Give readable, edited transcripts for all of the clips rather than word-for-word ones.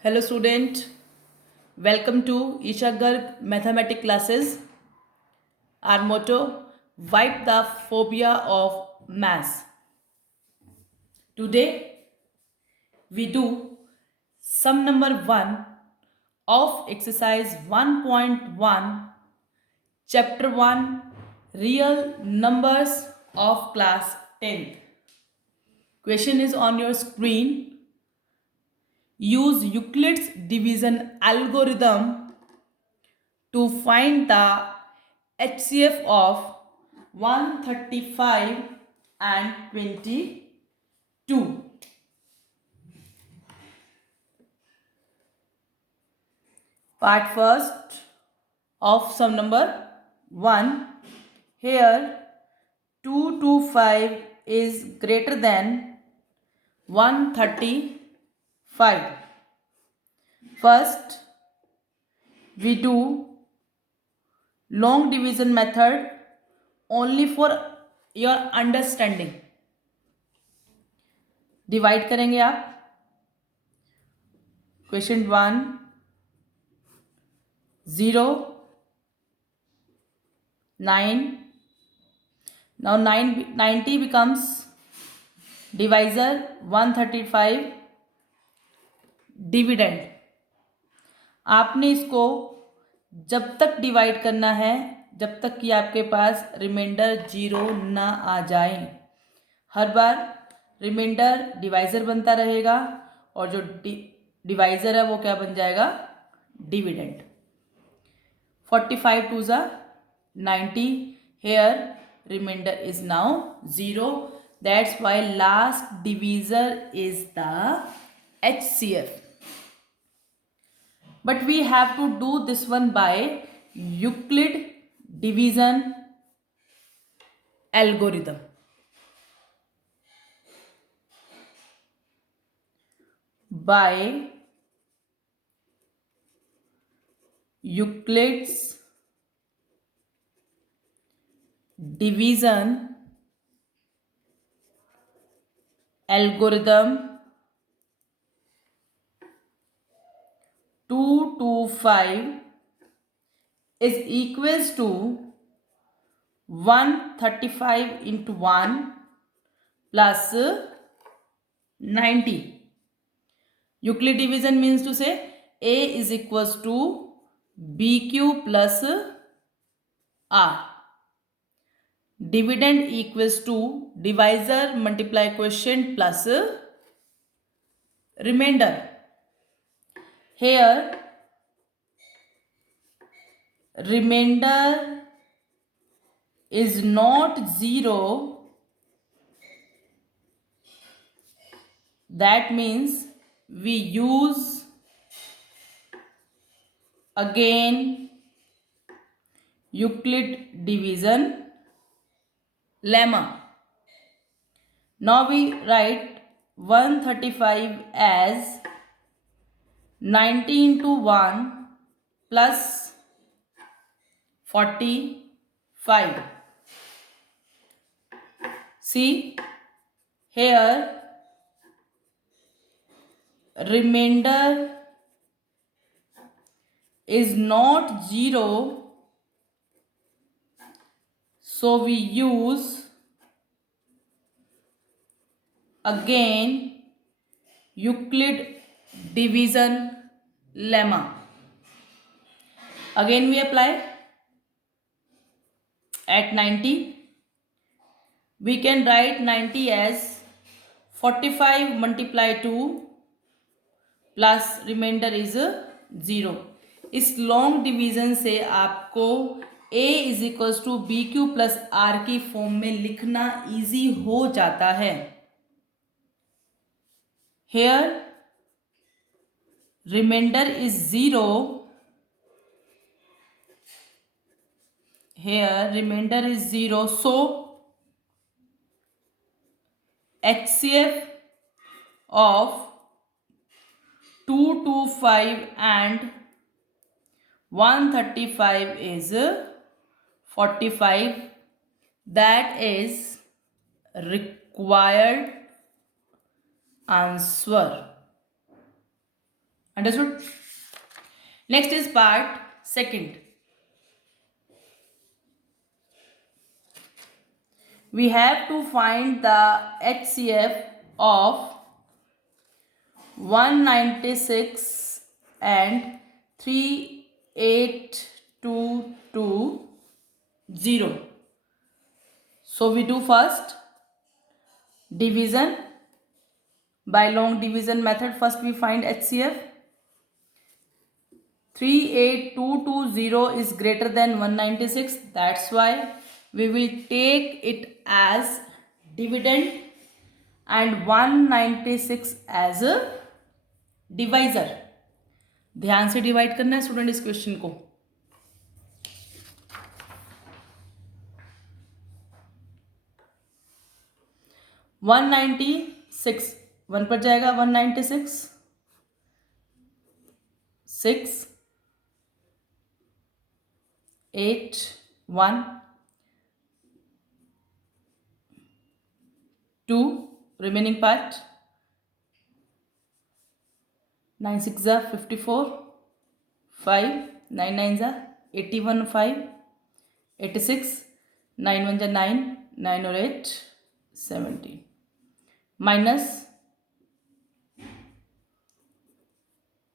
Hello student, welcome to Isha Garg Mathematic classes. Our motto, wipe the phobia of maths. Today we do sum number 1 of exercise 1.1 chapter 1 real numbers of class 10th. Question is on your screen. Use Euclid's division algorithm to find the HCF of 135 and 22. Part first of sum number 1. Here 225 is greater than 135. First we do long division method only for your understanding. Divide करेंगे आप. Question 1 0 9. Now 90 becomes divisor 135 dividend. आपने इसको जब तक divide करना है जब तक कि आपके पास रिमाइंडर 0 ना आ जाए. हर बार रिमाइंडर डिवाइजर बनता रहेगा और जो डिवाइजर है वो क्या बन जाएगा, डिविडेंड. 45 टू ज़ा 90. Here remainder is now 0. That's why last divisor is the HCF. But we have to do this one by Euclid division algorithm. By Euclid's division algorithm, 225 is equals to 135 into 1 plus 90. Euclid division means to say A is equals to BQ plus R. Dividend equals to divisor multiply quotient plus remainder. Here remainder is not 0. That means we use again Euclid division lemma. Now we write 135 as 90 into 1 plus 45. See here remainder is not 0, so we use again Euclid division lemma. Again we apply at 90. We can write 90 as 45 multiply 2 plus remainder is 0. इस long division से आपको A is equals to B Q plus R की form में लिखना easy हो जाता है. Here remainder is 0. Here remainder is 0. So HCF of 225 and 135 is 45. That is required answer. Understood? Next is part second. We have to find the HCF of 196 and 38220. So we do first division. By long division method, first we find HCF. 38220 is greater than 196. That's why we will take it as dividend and 196 as a divisor. ध्यान से divide करना है student इस question को. 196 1 पर जाएगा. 196 6 8 1 2 remaining part. 9 6 are 54 5 9 9 are 81 5 86 9 1 are 9 9 or 8 17 minus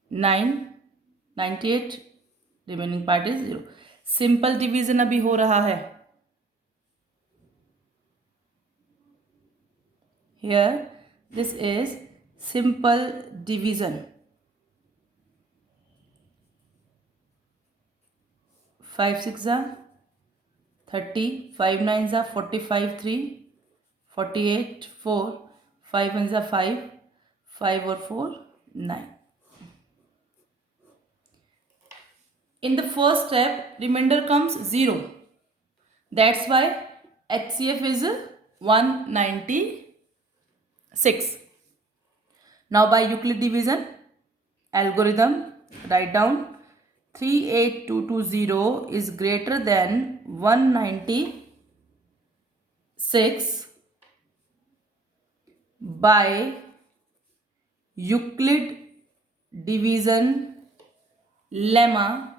9 98 remaining part is 0. Simple division अभी हो रहा है. Here this is simple division. 5 6 are 30 5 9 are 45 3 48 4 5 1 are 5 5 or 4 9. In the first step, remainder comes 0. That's why HCF is 196. Now by Euclid division algorithm, write down 38220 is greater than 196 by Euclid division lemma.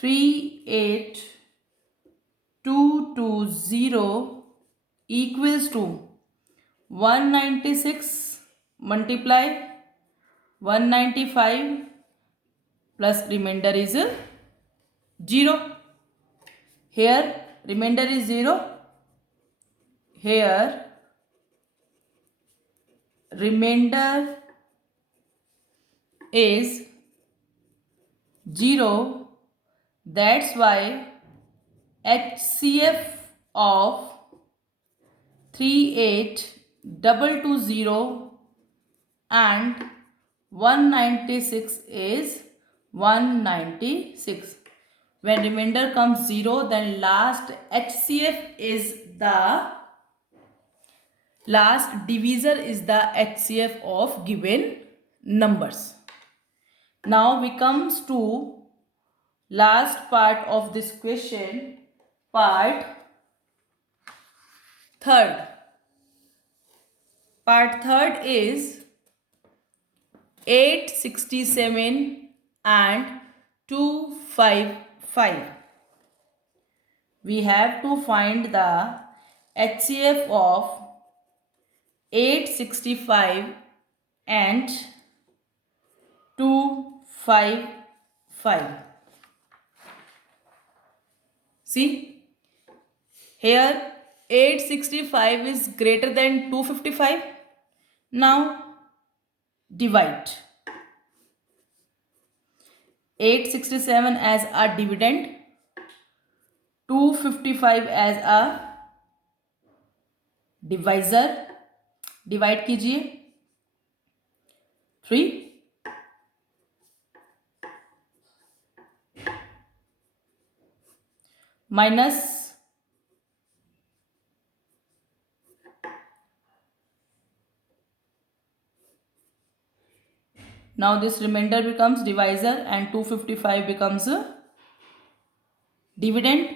38220 equals to 196 multiply 195 plus remainder is 0. Here remainder is 0. Here remainder is 0. That's why HCF of 38220 and 196 is 196. When remainder comes 0, then last HCF is the last divisor is the HCF of given numbers. Now we comes to last part of this question, part third. Part third is 867 and 255. We have to find the HCF of 865 and 255. See, here 865 is greater than 255. Now divide 867 as a dividend, 255 as a divisor. Divide कीजिए 3 minus now this remainder becomes divisor and 255 becomes a dividend.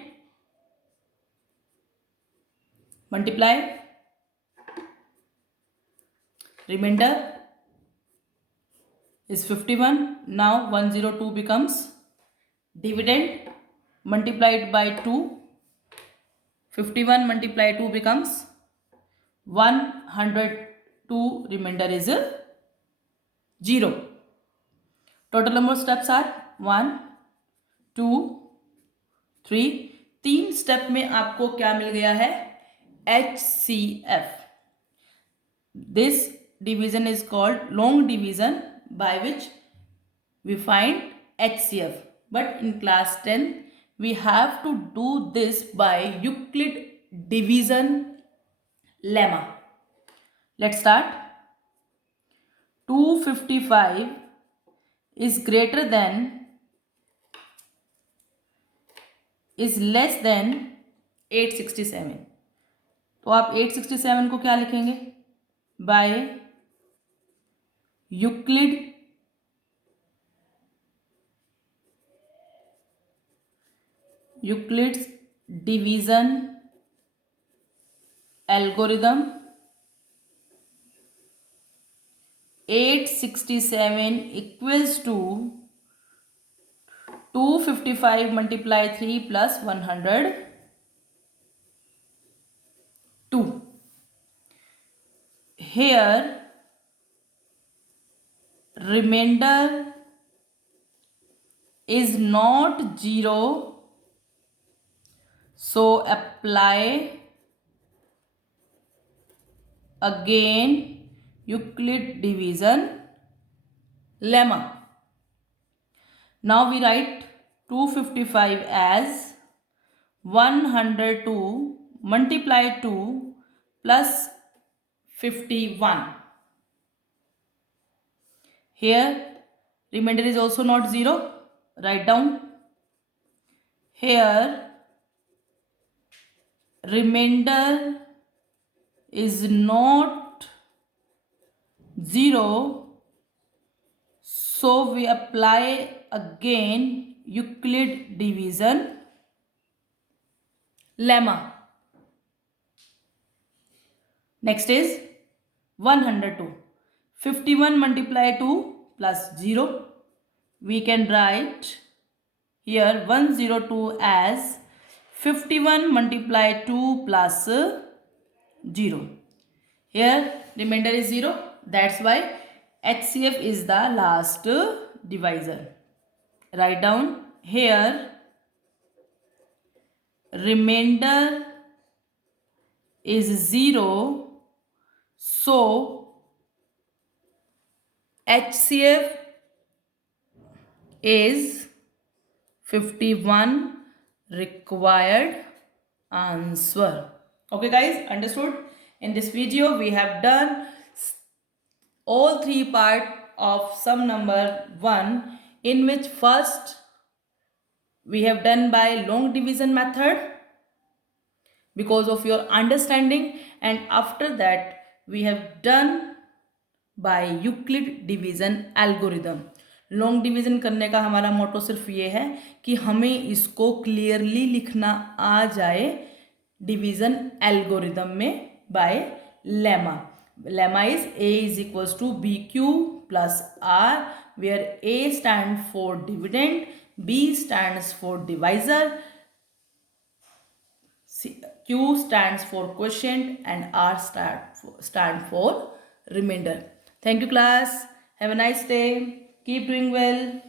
Multiply remainder is 51. Now 102 becomes dividend multiplied by 2. 51 multiplied 2 becomes 102. Remainder is 0. Total number of steps are 1, 2, 3. 3 step में आपको क्या मिल गया है? HCF. This division is called long division, by which we find HCF. But in class 10 we have to do this by Euclid division lemma. Let's start. 255 is greater than, is less than 867. तो आप 867 को क्या लिखेंगे? By Euclid's division algorithm. 867 equals to 255 multiply 3 plus 102. Here remainder is not 0, so apply again Euclid division lemma. Now we write 255 as 102 multiply 2 plus 51. Here remainder is also not 0. Write down. Here remainder is not 0, so we apply again Euclid division lemma. Next is 102. 51 multiply 2 plus 0. We can write here 102 as 51 multiply 2 plus 0. Here remainder is 0. That's why HCF is the last divisor. Write down here remainder is 0, so HCF is 51. Required answer. Okay guys, understood? In this video we have done all three part of sum number 1, in which first we have done by long division method because of your understanding, and after that we have done by Euclid division algorithm. Long division करने का हमारा मोटो सिर्फ ये है कि हमें इसको clearly लिखना आ जाए डिवीजन एल्गोरिदम में by lemma. Lemma is A is equals to BQ plus R, where A stands for dividend, B stands for divisor, Q stands for quotient, and R stand for remainder. Thank you class. Have a nice day. Keep doing well.